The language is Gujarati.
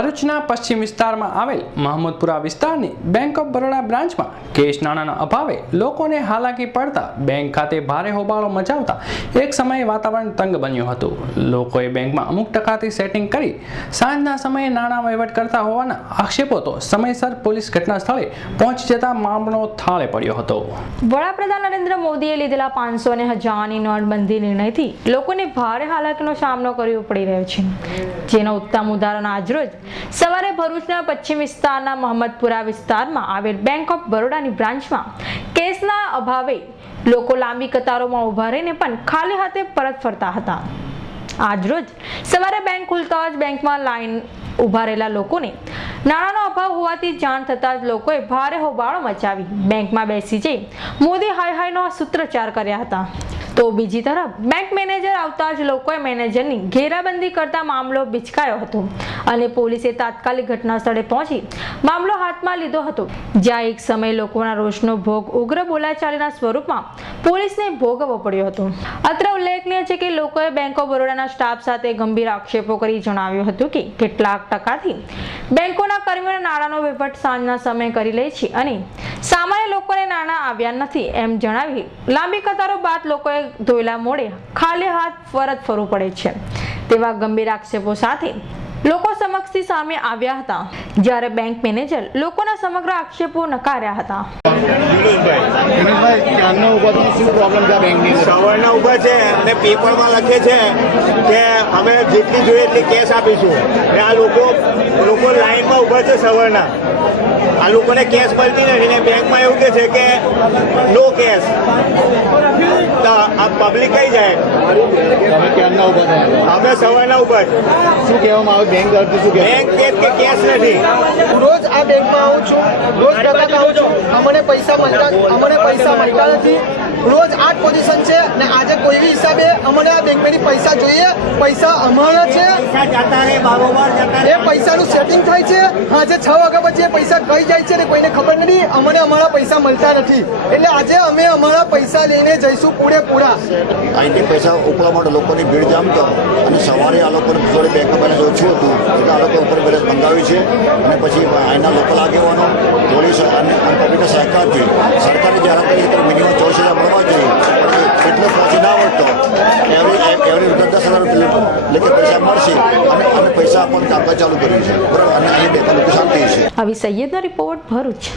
ભરૂચના પશ્ચિમ વિસ્તારમાં આવેલ મહમદપુરા વિસ્તારની બેંક ઓફ બરોડા બ્રાન્ચમાં કેશ નાણાંના અભાવે લોકોને હાલાકી પડતા બેંક ખાતે ભારે હોબાળો મચાવતા એક સમયે વાતાવરણ તંગ બન્યું હતું. લોકોએ બેંકમાં અમુક ટકાથી સેટિંગ કરી સાંજના સમયે નાણાં વહીવટ કરતા હોવાના આક્ષેપો તો સમયસર પોલીસ ઘટના સ્થળે પહોંચી જતા મામલો થાળે પડ્યો હતો. વડાપ્રધાન નરેન્દ્ર મોદીએ લીધેલા પાંચસો અને હજારની નોટબંધી નિર્ણયથી લોકોને ભારે હાલાકીનો સામનો કરવો પડી રહ્યો છે. જેનો ઉત્તમ ઉદાહરણ આજરોજ સવારે ભરૂચના પશ્ચિમ વિસ્તારના મહમ્મદપુરા વિસ્તારમાં આવેલ બેંક ઓફ બરોડાની બ્રાન્ચમાં કેસના અભાવે લોકો લાંબી કતારોમાં ઊભા રહીને પણ ખાલી હાથે પરત ફરતા હતા. આજરોજ સવારે બેંક ખુલતા જ બેંકમાં લાઈન ઊભા રહેલા લોકોને નાણાંનો અભાવ હોવાથી જાણ થતાં જ લોકોએ ભારે હોબાળો મચાવી બેંકમાં બેસી જઈ મોદી હાય હાયનો સૂત્રોચ્ચાર કર્યા હતા. તો બીજી તરફ બેંક મેનેજર આવતા જ લોકોએ મેનેજરની ઘેરાબંધી કરતા મામલો બિચકાયો હતો અને પોલીસે તાત્કાલિક ઘટના પહોંચી મામલો હાથમાં લીધો હતો. જ્યાં એક સમયે લોકોના રોષનો ભોગ ઉગ્ર બોલાચાલીના સ્વરૂપમાં પોલીસને ભોગવવો પડ્યો હતો. અત્રે ઉલ્લેખનીય છે કે લોકોએ બેંક ઓફ બરોડાના સ્ટાફ સાથે ગંભીર આક્ષેપો કરી જણાવ્યું હતું કે કેટલાક ટકાથી બેંકોના કર્મીઓના નાણાંનો વહીવટ સાંજના સમયે કરી લે છે અને સામાન્ય લોકોને નાણાં આવ્યા નથી એમ જણાવી લાંબી કતારો બાદ લોકોએ ધોયેલા મોડે ખાલી હાથ પરત ફરવું પડે છે. તેવા ગંભીર આક્ષેપો સાથે લોકો સમક્ષથી સામે આવ્યા હતા. જ્યારે બેંક મેનેજર લોકોના સમગ્ર આક્ષેપો નકાર્યા હતા. દિનેશભાઈ ઊભા છે? સવારના અને પેપરમાં લખે છે કે અમે જેટલી જોઈએ એટલી કેશ આપીશું. ને આ લોકો લોકો ઊભા છે સવારના. આ લોકોને કેશ મળતી નથી ને બેંકમાં એવું કે છે કે નો કેશ તો આ પબ્લિક કઈ જાય? તમે ક્યારના થયા? અમે સવારના ઊભા શું કહેવામાં આવે? બેંક તરફથી શું બેંક કે કે કેશ નથી? રોજ આ બેંકમાં આવું છું. રોજ ગ્રાહક આવું છું. અમને પૈસા મળતા અમને પૈસા મળતા નથી. રોજ આઠ પોઝિશન છે ને આજે કોઈ બી હિસાબે અમને આ બેંકમાંથી પૈસા જોઈએ. પૈસા અમારા છે. એ પૈસાનું સેટિંગ થાય છે. આજે છ વાગ્યા પછી એ પૈસા કઈ જાય છે ને કોઈને ખબર નથી. અમને અમારા પૈસા મળતા નથી. એટલે આજે અમે અમારા પૈસા લઈને જઈશું પૂરેપૂરા. અહીંથી પૈસા ઉપડવા માટે લોકોની ભીડ જામતો અને સવારે આ લોકોને થોડી બેંક બેલેન્સ ઓછું હતું. એટલે આ લોકો ઉપર બેલેન્સ મંગાવ્યું છે. અને પછી અહીંના લોકલ આગેવાનો પોલીસ અને પબ્લિકના સહકારથી સરકારે જાહેરાત કરી કે મિનિમમ ચોવીસ હજાર મળવા જોઈએ પણ એટલો પહોંચી ના વળતો એવરી એવરી દસ હજાર રૂપિયા એટલે કે પૈસા મળશે અને અને પૈસા પણ કામકાજ ચાલુ કર્યું છે. બરાબર? અને અહીં બેઠા લોકો શાંતિ છે. આવી સૈયદના રિપોર્ટ ભરૂચ.